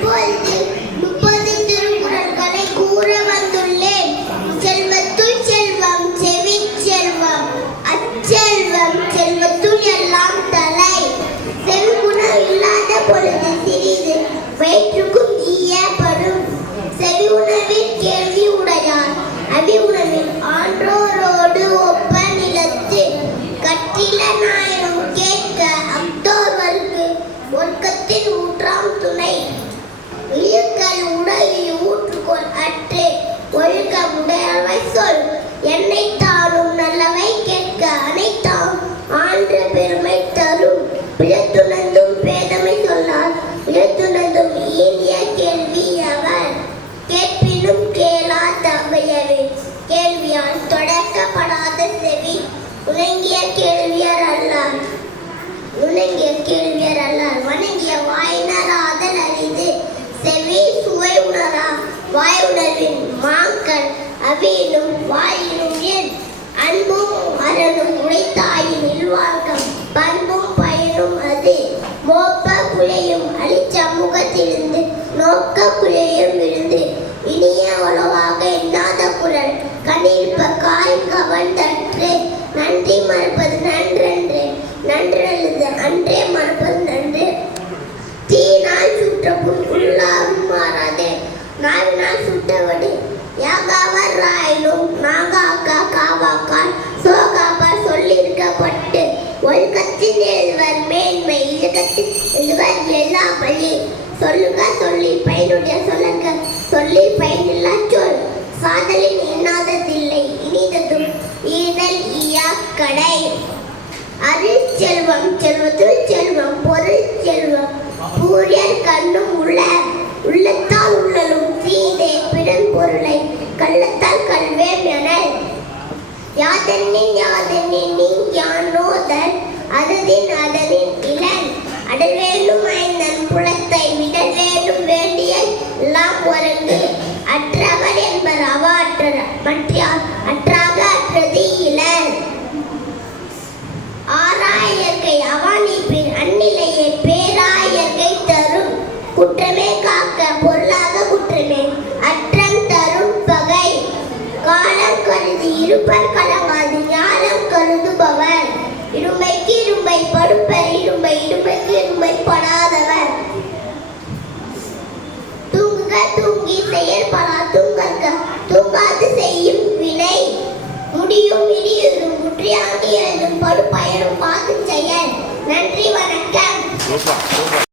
Blake! என்னை தானும் நல்லவை கேட்க அனைத்தாம் ஆன்ற பெருமை தரும். பிழைத்துணர்ந்தும் பேதமை சொன்னார் பிழைத்துணர்ந்தும் இனிய கேள்வி அவர். கேட்பினும் கேளா தவையவே கேள்வியால் தொடக்கப்படாத செவி. உணங்கிய கேள்வியர் அல்லார். உணங்கிய கேள்வியர் அல்லார். வணங்கிய வாயினர் அவியிலும் வாயிலும் என் அன்பும் அறனும் உழைத்தாயின் இல்வாழ்க்கம். பண்பும் பயனும் அது. மோப்ப குலையும் அழிச்சமூகத்திலிருந்து நோக்க குலையும் விழுந்து இனிய உளவாக எண்ணாத குரல். கணிழ்ப்ப காய் கவர்ந்தற்று நன்றி மறுப்பது நன்றன்று. நன்றல்லது அன்றே மறுப்பது நன்று. தீனால் சுற்றப்பும் உள்ளாகும் மாறாதே. நாவினால் சுட்டவடி யாகாவர் மாங்காக்கா நாகாக்கா காவாக்கால் சோகாப்பால் சொல்லியிருக்கப்பட்டு ஒழுக்கத்தின் எழுவர் மேன்மை இழுக்கத்தின் எழுவர் எல்லா பள்ளி சொல்லுங்க சொல்லி பயனுடைய சொல்லுங்க சொல்லி பயனில்லா சொல். சாதலின் இன்னாததில்லை இனிததும் ஈதல் ஈயா கடை அருள் செல்வம் செல்வத்துள் செல்வம் பொருள் செல்வம். பூரியர் கண்ணும் உள்ள உள்ள யாதென்னின் யாதென்னின் நீ யானோதல் அதனின் இளன். அடல் வேண்டும் ஐந்தன் புலத்தை விடல் வேண்டும் வேண்டிய எல்லாம் ஒருங்கு. அற்றவர் என்பர் அவ அற்ற இருப்பர் கலங்காது ஞானம் கருதுபவர் இருமைக்கு இரும்பை படுப்பர் இரும்பை இருமைக்கு இரும்பை படாதவர். தூங்குக தூங்கி செயல்படா தூங்கற்க தூங்காது செய்யும் வினை. முடியும் இடியும் முற்றியாகி எழுதும் படுபயனும் பார்த்து செயல். நன்றி வணக்கம்.